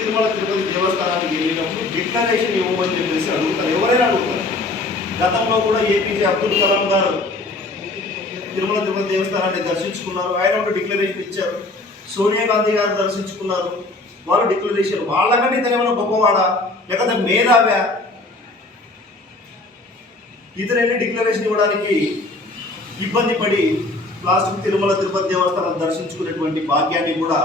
తిరుమల తిరుపతి దేవస్థానానికి వెళ్ళినప్పుడు డిక్లరేషన్ ఇవ్వమని చెప్పేసి అడుగుతారు. ఎవరైనా అడుగుతారు. గతంలో కూడా ఏపీజే అబ్దుల్ కలాం గారు తిరుమల తిరుపతి దేవస్థానాన్ని దర్శించుకున్నారు. ఆయన ఒక డిక్లరేషన్ ఇచ్చారు. సోనియా గాంధీ గారు దర్శించుకున్నారు. వాళ్ళు డిక్లరేషన్ వాళ్ళకంటే ఇతను ఏమైనా గొప్పవాడా? లేకపోతే మేధావ్యా? ఇతను డిక్లరేషన్ ఇవ్వడానికి ఇబ్బంది పడి లాస్ట్కి తిరుమల తిరుపతి దేవస్థానం దర్శించుకునేటువంటి భాగ్యాన్ని కూడా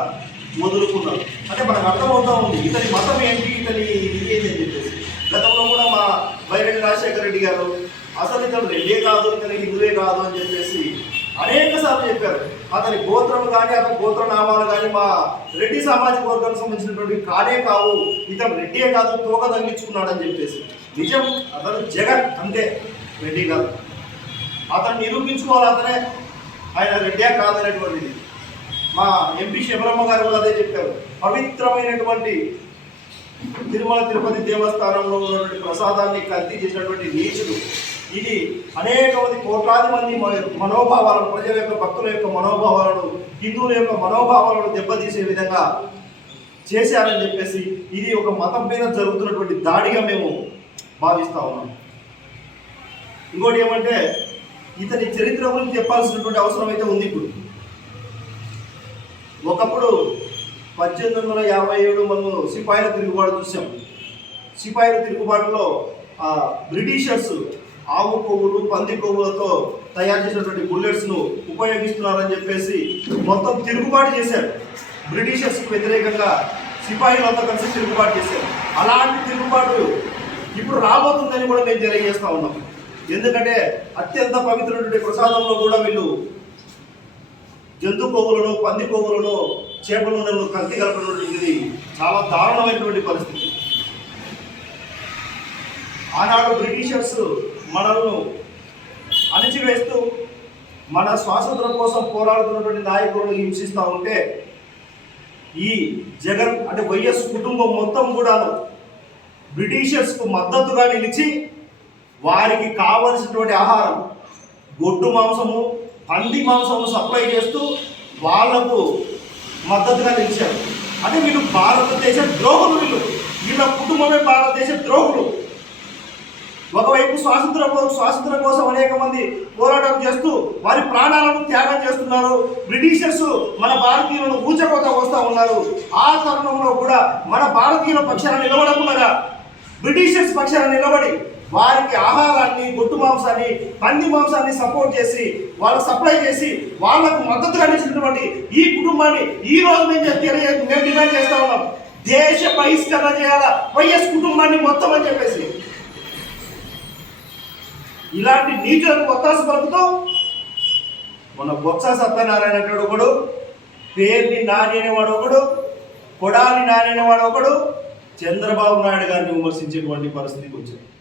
వదులుకున్నారు అంటే మనకు అర్థమవుతా ఉంది ఇతని మతం ఏంటి ఇతని ఇది ఏంటి అని చెప్పేసి. గతంలో కూడా మా వైరెడ్డి రాజశేఖర రెడ్డి గారు అసలు ఇతను రెడ్డే కాదు ఇతని హిందువే కాదు అని చెప్పేసి అనేక సార్లు చెప్పారు. అతని గోత్రం కానీ అతని గోత్ర నామాలు కానీ మా రెడ్డి సామాజిక వర్గానికి సంబంధించినటువంటి కాడే కావు. ఇతను రెడ్డే కాదు తోక తగ్గించుకున్నాడని అని చెప్పేసి. నిజం అతను జగన్ అంతే రెడ్డి కాదు. అతను నిరూపించుకోవాలి అతనే. ఆయన రెడ్డే కాదనేటువంటిది. మా ఎంపీ శివరమ్మ గారు కూడా అదే చెప్పారు. పవిత్రమైనటువంటి తిరుమల తిరుపతి దేవస్థానంలో ఉన్నటువంటి ప్రసాదాన్ని కల్తీ చేసినటువంటి నీచుడు ఇది అనేక మంది కోట్లాది మంది మనోభావాలను ప్రజల యొక్క భక్తుల యొక్క మనోభావాలను హిందువుల యొక్క మనోభావాలను దెబ్బతీసే విధంగా చేశారని చెప్పేసి ఇది ఒక మతం మీద జరుగుతున్నటువంటి దాడిగా మేము భావిస్తా ఉన్నాం. ఇంకోటి ఏమంటే ఇతని చరిత్ర గురించి చెప్పాల్సినటువంటి అవసరం అయితే ఉంది ఇప్పుడు. ఒకప్పుడు పద్దెనిమిది వందల యాభై ఏడు మనం సిపాయిల తిరుగుబాటు చూసాం. సిపాయిల తిరుగుబాటులో ఆ బ్రిటిషర్స్ ఆవు కొవ్వులు పంది కొవ్వులతో తయారు చేసినటువంటి బుల్లెట్స్ను ఉపయోగిస్తున్నారని చెప్పేసి మొత్తం తిరుగుబాటు చేశారు. బ్రిటిషర్స్కి వ్యతిరేకంగా సిపాయిలంతా కలిసి తిరుగుబాటు చేశారు. అలాంటి తిరుగుబాటు ఇప్పుడు రాబోతుందని కూడా మేము తెలియజేస్తా ఉన్నాం. ఎందుకంటే అత్యంత పవిత్రమైనటువంటి ప్రసాదంలో కూడా వీళ్ళు జంతు కొవ్వులను పంది కొవ్వులను చేపల నూనెలను కల్తీ కలపటువంటిది చాలా దారుణమైనటువంటి పరిస్థితి. ఆనాడు బ్రిటిషర్స్ మనల్ని అణిచివేస్తూ మన స్వాతంత్రం కోసం పోరాడుతున్నటువంటి నాయకులను హింసిస్తూ ఉంటే ఈ జగన్ అంటే వైఎస్ కుటుంబం మొత్తం కూడాను బ్రిటిషర్స్కు మద్దతుగా నిలిచి వారికి కావలసినటువంటి ఆహారం గొడ్డు మాంసము పంది మాంసము సప్లై చేస్తూ వాళ్ళకు మద్దతుగా నిలిచారు. అంటే వీళ్ళు భారతదేశ ద్రోహులు వీళ్ళు. వీళ్ళ కుటుంబమే భారతదేశ ద్రోహులు. ఒకవైపు స్వాతంత్రం కోసం స్వాతంత్రం కోసం అనేక మంది పోరాటం చేస్తూ వారి ప్రాణాలను త్యాగం చేస్తున్నారు. బ్రిటిషర్స్ మన భారతీయులను ఊచకోత వస్తూ ఉన్నారు. ఆ తరుణంలో కూడా మన భారతీయుల పక్షాన నిలబడకుండా బ్రిటిషర్స్ పక్షాన నిలబడి వారికి ఆహారాన్ని గొడ్డు మాంసాన్ని పంది మాంసాన్ని సపోర్ట్ చేసి వాళ్ళకు సప్లై చేసి వాళ్ళకు మద్దతుగా ఇచ్చినటువంటి ఈ కుటుంబాన్ని ఈ రోజు మేము తెలియ మేము డిమాండ్ చేస్తా ఉన్నాం. దేశ బహిష్కరణ చేయాలా? వైఎస్ కుటుంబాన్ని మొత్తం అని చెప్పేసి. ఇలాంటి నీచులకు ఒత్తాస పలుకుతూ మన బొత్స సత్యనారాయణ అంటాడు ఒకడు పేరుని నాని అనేవాడు ఒకడు కొడాలి నాని అనేవాడు ఒకడు చంద్రబాబు నాయుడు గారిని విమర్శించేటువంటి పరిస్థితికి వచ్చింది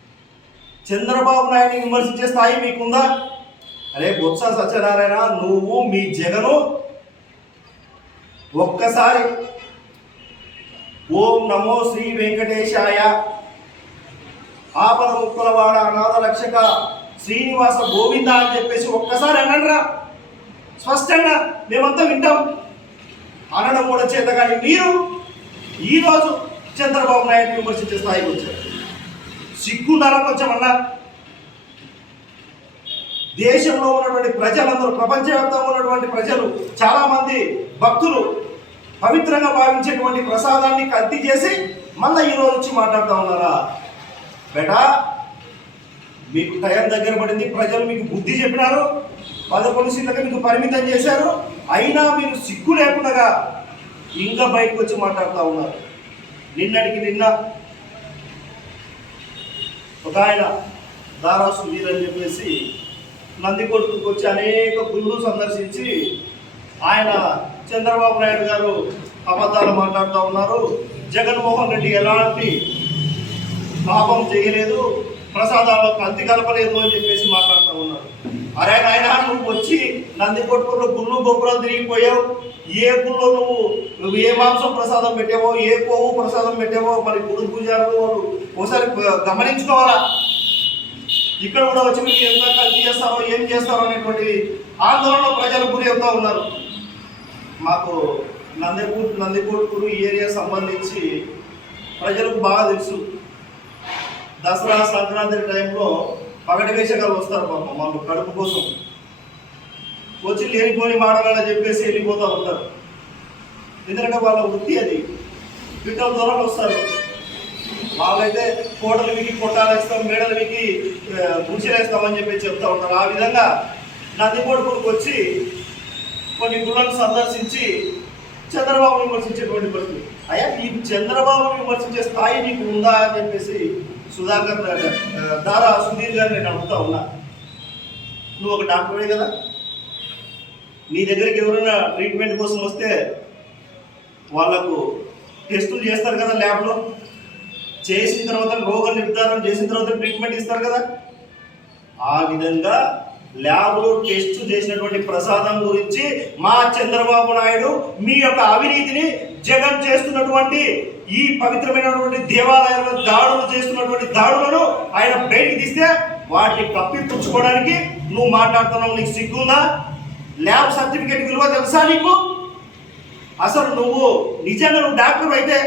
చంద్రబాబు నాయుడిని విమర్శించే స్థాయి మీకుందా? అరే బొత్స సత్యనారాయణ నువ్వు మీ జగను ఒక్కసారి ఓం నమో శ్రీ వెంకటేశాయ. ఆపద ముక్కలవాడ అనాథ రక్షక శ్రీనివాస గోవింద అని చెప్పేసి ఒక్కసారి అనండిరా. స్పష్టంగా మేమంతా వింటాం. అనడం కూడా చేత కానీ మీరు ఈరోజు చంద్రబాబు నాయుడు విమర్శించే స్థాయికి వచ్చారు. సిగ్గున్నారా కొంచెం అన్నా దేశంలో ఉన్నటువంటి ప్రజలందరూ ప్రపంచవ్యాప్తంగా ఉన్నటువంటి ప్రజలు చాలామంది భక్తులు పవిత్రంగా భావించేటువంటి ప్రసాదాన్ని కల్తీ చేసి మళ్ళీ ఈ రోజు వచ్చి మాట్లాడుతూ ఉన్నారా? బేటా మీకు టైం దగ్గర పడింది ప్రజలు మీకు బుద్ధి చెప్పినారు పదకొండు సీట్లకి మీకు పరిమితం చేశారు అయినా మీరు సిగ్గు లేకుండా ఇంకా బయటకు వచ్చి మాట్లాడుతూ ఉన్నారు. నిన్నటికి నిన్న ఒక ఆయన దారాసు వీరని అని చెప్పేసి నందికొట్టుకు వచ్చి అనేక గుళ్ళు సందర్శించి ఆయన చంద్రబాబు నాయుడు గారు అబద్ధాలు మాట్లాడుతూ ఉన్నారు. జగన్మోహన్ రెడ్డి ఎలాంటి పాపం చేయలేదు. ప్రసాదాల్లో కల్తీ కలపలేదు అని చెప్పేసి మాట్లాడుతూ ఉన్నారు. అరే నాయన నువ్వు వచ్చి నంది కొట్టుకున్న గుళ్ళు గొప్పలు తిరిగిపోయావు. ఏ గుళ్ళో నువ్వు నువ్వు ఏ మాంసం ప్రసాదం పెట్టావో ఏ కొవ్వు ప్రసాదం పెట్టావో మరి గుడి పూజారులు వాళ్ళు ఒకసారి గమనించుకోవాలా? ఇక్కడ కూడా వచ్చి మీరు ఎంత కల్తీ చేస్తారో ఏం చేస్తారో అనేటువంటి ఆందోళనలో ప్రజలు గురి అవుతా ఉన్నారు. మాకు నందిపూర్ నందికోట్కూరు ఏరియా సంబంధించి ప్రజలకు బాగా తెలుసు. దసరా సంక్రాంతి టైంలో పగటి వేషగాలు వస్తారు పాపం వాళ్ళు కడుపు కోసం. వచ్చి లేనిపోని మాటలని చెప్పేసి వెళ్ళిపోతూ ఉంటారు. ఎందుకంటే వాళ్ళ వృత్తి అది. పిట్టల ద్వారా వస్తారు. వాళ్ళైతే కోటలు వికి కొట్టాలు వేస్తాం మేడలు వికి గుడిసెలు చెప్పి చెప్తా ఉంటారు. ఆ విధంగా నందికోడుకుడికి వచ్చి కొన్ని గుళ్ళను సందర్శించి చంద్రబాబును విమర్శించేటువంటి పరిస్థితి. అయ్యా నీకు చంద్రబాబును విమర్శించే స్థాయి నీకు ఉందా అని చెప్పేసి సుధాకర్ దారా సుధీర్ గారు నేను అడుగుతా ఉన్నా. నువ్వు ఒక డాక్టరే కదా? నీ దగ్గరికి ఎవరైనా ట్రీట్మెంట్ కోసం వస్తే వాళ్ళకు టెస్టులు చేస్తారు కదా ల్యాబ్లో? చేసిన తర్వాత రోగ నిర్ధారణ చేసిన తర్వాత ట్రీట్మెంట్ ఇస్తారు కదా? ఆ విధంగా ల్యాబ్లో టెస్ట్ చేసినటువంటి ప్రసాదం గురించి మా చంద్రబాబు నాయుడు మీ యొక్క అవినీతిని జగన్ చేస్తున్నటువంటి ఈ పవిత్రమైనటువంటి దేవాలయాలను దాడులు చేస్తున్నటువంటి దాడులను ఆయన బయటికి తీస్తే వాటిని కప్పిపుచ్చుకోవడానికి నువ్వు మాట్లాడుతున్నావు నీకు సిగ్గుందా? ల్యాబ్ సర్టిఫికేట్ విలువ తెలుసా నీకు? అసలు నువ్వు నిజంగా నువ్వు డాక్టర్ అయితే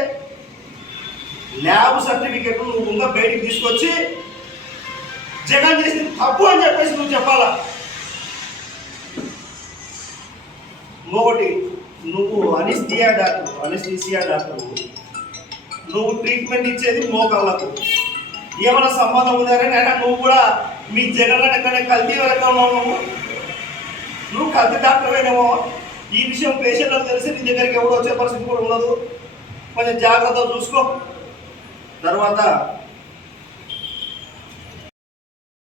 ల్యాబ్ సర్టిఫికేట్ నువ్వు ఇంకా బయటికి తీసుకొచ్చి జగన్ చేసింది తప్పు అని చెప్పేసి నువ్వు చెప్పాలా? ఇంకొకటి నువ్వు అనిస్థియా డాక్టర్ అనిస్థిసియా డాక్టర్ నువ్వు ట్రీట్మెంట్ ఇచ్చేది మోకాళ్ళకు. ఏమైనా సంబంధం ఉందని అయినా నువ్వు కూడా మీ జగన్ ఎక్కడ కల్తీ వరకు నువ్వు? నువ్వు కల్తీ డాక్టర్వేనేమో ఈ విషయం పేషెంట్లకు తెలిసి నీ దగ్గరికి ఎవరు వచ్చే పరిస్థితి కూడా ఉండదు. కొంచెం జాగ్రత్తగా చూసుకో. తర్వాత